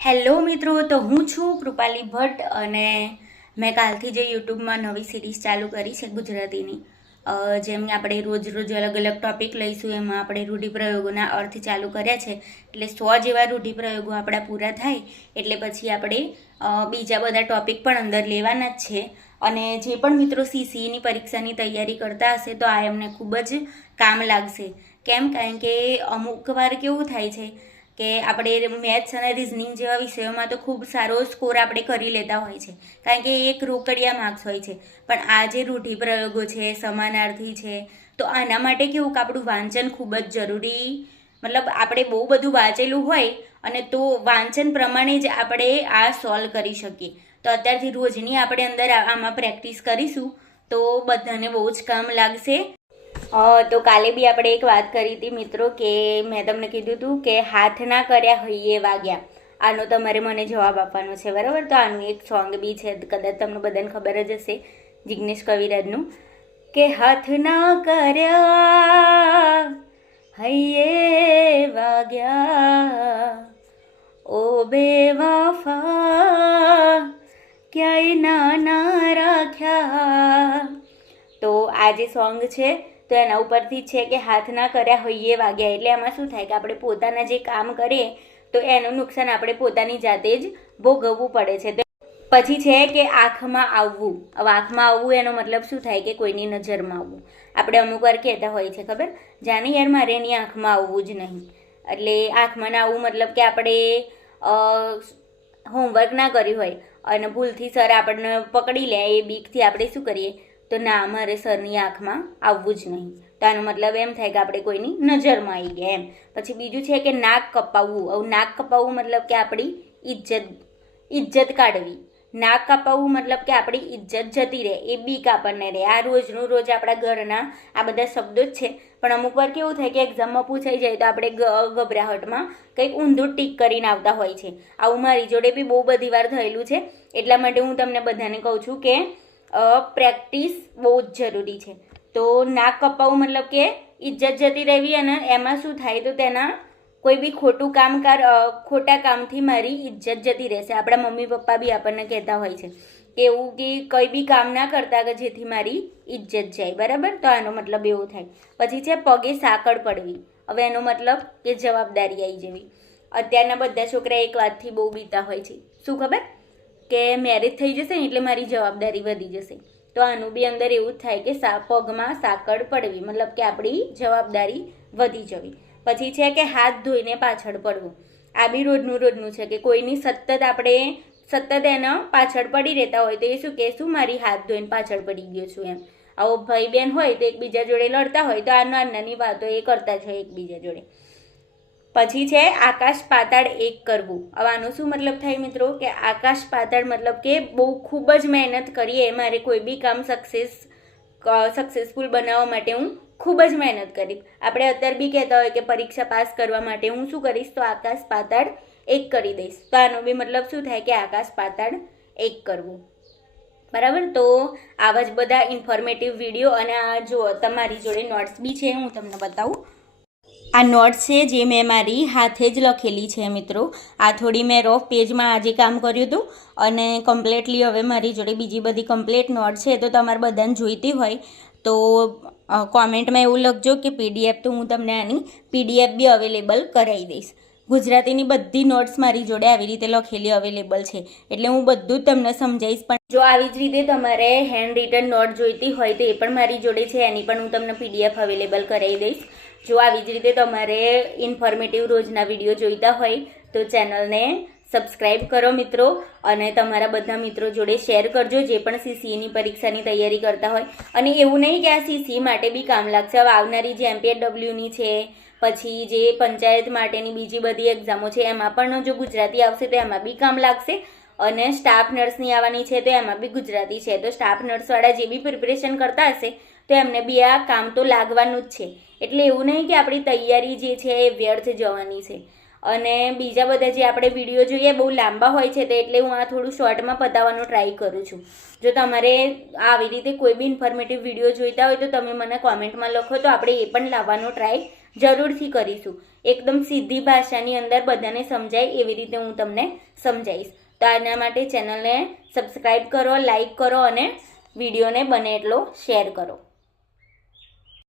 Hello મિત્રો, તો હું છું કૃપાલી ભટ્ટ અને મેં કાલથી જે યુટ્યુબમાં નવી સિરીઝ ચાલુ કરી છે ગુજરાતીની, જેમ આપણે રોજ રોજ અલગ અલગ ટોપિક લઈશું. એમાં આપણે રૂઢિપ્રયોગોના અર્થ ચાલુ કર્યા છે. એટલે 100 જેવા રૂઢિપ્રયોગો આપણા પૂરા થાય એટલે પછી આપણે બીજા બધા ટોપિક પણ અંદર લેવાના જ છે. અને જે પણ મિત્રો સીસીની પરીક્ષાની તૈયારી કરતા હશે તો આ એમને ખૂબ જ કામ લાગશે. કેમ? કારણ કે અમુક વાર કેવું થાય છે કે આપણે મેથ્સ અને રિઝનિંગ જેવા વિષયોમાં તો ખૂબ સારો સ્કોર આપણે કરી લેતા હોય છે, કારણ કે એક રોકડિયા માર્ક્સ હોય છે. પણ આ જે રૂઢિપ્રયોગો છે, સમાનાર્થી છે, તો આના માટે કેવું કે આપણું વાંચન ખૂબ જ જરૂરી, મતલબ આપણે બહુ બધું વાંચેલું હોય અને તો વાંચન પ્રમાણે જ આપણે આ સોલ્વ કરી શકીએ. તો અત્યારથી રોજની આપણે અંદર આમાં પ્રેક્ટિસ કરીશું તો બધાને બહુ જ કામ લાગશે. તો કાલે બી આપણે એક વાત કરી હતી મિત્રો, કે મેં તમને કીધું હતું કે હાથ ના કર્યા હૈયે વાગ્યા. આનો તમારે મને જવાબ આપવાનો છે, બરાબર? તો આનું એક સોંગ બી છે, કદાચ તમને બધાને ખબર જ હશે, જિગ્નેશ કવિરાજનું, કે હાથ ના કર્યા હૈયે વાગ્યા ઓ બેવફા ક્યાંય ના રાખ્યા. તો આ જે સોંગ છે તો એના ઉપરથી છે કે હાથ ના કર્યા હૈયે વાગ્યા. એટલે એમાં શું થાય કે આપણે પોતાના જે કામ કરીએ તો એનું નુકસાન આપણે પોતાની જાતે જ ભોગવવું પડે છે. પછી છે કે આંખમાં આવવું. હવે આંખમાં આવવું એનો મતલબ શું થાય કે કોઈની નજરમાં આવવું. આપણે અમુક વાર કહેતા હોય છે, ખબર, જાણે યાર મારે એની આંખમાં આવવું જ નહીં. એટલે આંખમાં ના આવવું મતલબ કે આપણે હોમવર્ક ના કર્યું હોય અને ભૂલથી સર આપણને પકડી લે, એ બીકથી આપણે શું કરીએ તો ના, મારે સરની આંખમાં આવવું જ નહીં. તો આનો મતલબ એમ થાય કે આપણે કોઈની નજરમાં આવી ગયા એમ. પછી બીજું છે કે નાક કપાવવું. હવે નાક કપાવવું મતલબ કે આપણી ઇજ્જત કાઢવી. નાક કપાવવું મતલબ કે આપણી ઇજ્જત જતી રહે, એ બીક આપણને રહે. આ રોજનું રોજ આપણા ઘરના આ બધા શબ્દો જ છે. પણ અમુક વાર કેવું થાય કે એક્ઝામમાં પૂછાઈ જાય તો આપણે ગભરાહટમાં કંઈક ઊંધું ટીક કરીને આવતા હોય છે. આવું મારી જોડે બી બહુ બધી વાર થયેલું છે. એટલા માટે હું તમને બધાને કહું છું કે પ્રેક્ટિસ બહુ જ જરૂરી છે. તો નાક કપાવવું મતલબ કે ઇજ્જત જતી રહેવી, અને એમાં શું થાય તો તેના કોઈ બી ખોટા કામથી મારી ઇજ્જત જતી રહેશે. આપણા મમ્મી પપ્પા બી આપણને કહેતા હોય છે કે એવું કે કંઈ બી કામ ના કરતા કે જેથી મારી ઇજ્જત જાય, બરાબર? તો આનો મતલબ એવો થાય. પછી છે પગે સાંકળ પડવી. હવે એનો મતલબ કે જવાબદારી આવી જવી. અત્યારના બધા છોકરા એક વાતથી બહુ બીતા હોય છે, શું ખબર? કે મેરેજ થઈ જશે ને એટલે મારી જવાબદારી વધી જશે. તો આનું બી અંદર એવું જ થાય કે પગમાં સાંકળ પડવી, મતલબ કે આપણી જવાબદારી વધી જવી. પછી છે કે હાથ ધોઈને પાછળ પડવું. આ બી રોજનું છે કે કોઈની સતત એના પાછળ પડી રહેતા હોય તો એ શું કહેશું, મારી હાથ ધોઈને પાછળ પડી ગયો છું એમ. આવો ભાઈ બહેન હોય તો એકબીજા જોડે લડતા હોય તો આ નાની વાતો એ કરતા છે એકબીજા જોડે. પછી છે આકાશ પાતાળ એક કરવું. હવે આનો શું મતલબ થાય મિત્રો, કે આકાશ પાતાળ મતલબ કે બહુ ખૂબ જ મહેનત કરીએ, મારે કોઈ બી કામ સક્સેસફુલ બનાવવા માટે હું ખૂબ જ મહેનત કરીશ. આપણે અત્યારે બી કહેતા હોય કે પરીક્ષા પાસ કરવા માટે હું શું કરીશ, તો આકાશ પાતાળ એક કરી દઈશ. તો આનો બી મતલબ શું થાય કે આકાશ પાતાળ એક કરવું, બરાબર? તો આવા જ બધા ઇન્ફોર્મેટિવ વિડીયો, અને આ જો તમારી જોડે નોટ્સ બી છે, હું તમને બતાવું. આ નોટ્સ છે જે મેં મારી હાથે જ લખેલી છે મિત્રો. આ થોડી મેં રફ પેજમાં આજે કામ કર્યું હતું અને કમ્પ્લીટલી હવે મારી જોડે બીજી બધી કમ્પ્લીટ નોટ છે. તો તમારે બધાને જોઈતી હોય તો કોમેન્ટમાં એવું લખજો કે પીડીએફ, તો હું તમને આની પીડીએફ બી અવેલેબલ કરાવી દઈશ. ગુજરાતીની બધી નોટ્સ મારી જોડે આવી રીતે લખેલી અવેલેબલ છે, એટલે હું બધું જ તમને સમજાવીશ. પણ જો આવી જ રીતે તમારે હેન્ડ રિટન નોટ જોઈતી હોય તો એ પણ મારી જોડે છે, એની પણ હું તમને પીડીએફ અવેલેબલ કરાવી દઈશ. જો આવી જ રીતે તમારે ઇન્ફોર્મેટિવ રોજના વિડીયો જોઈતા હોય તો ચેનલને સબસ્ક્રાઈબ કરો મિત્રો, અને તમારા બધા મિત્રો જોડે શેર કરજો જે પણ સીસીની પરીક્ષાની તૈયારી કરતા હોય. અને એવું નહીં કે આ સીસી માટે બી કામ લાગશે. હવે આવનારી જે MPSWની છે, પછી જે પંચાયત માટેની બીજી બધી એક્ઝામો છે, એમાં પણ જો ગુજરાતી આવશે તો એમાં બી કામ લાગશે. અને સ્ટાફ નર્સની આવવાની છે તો એમાં બી ગુજરાતી છે. તો સ્ટાફ નર્સવાળા જે બી પ્રિપરેશન કરતા હશે તો એમને બી આ કામ તો લાગવાનું જ છે. એટલે એવું નહીં કે આપણી તૈયારી જે છે એ વ્યર્થ જવાની છે. અને બીજા બધા જે આપણે વિડીયો જોઈએ બહુ લાંબા હોય છે તો એટલે હું આ થોડું શોર્ટમાં પતાવવાનો ટ્રાય કરું છું. જો તમારે આવી રીતે કોઈ બી ઇન્ફોર્મેટિવ વિડીયો જોઈતા હોય તો તમે મને કોમેન્ટમાં લખો તો આપણે એ પણ લાવવાનો ટ્રાય જરૂરથી કરીશું. એકદમ સીધી ભાષાની અંદર બધાને સમજાય એવી રીતે હું તમને સમજાવીશ. તો આના માટે ચેનલને સબસ્ક્રાઈબ કરો, લાઈક કરો અને વિડીયોને બને એટલો શેર કરો.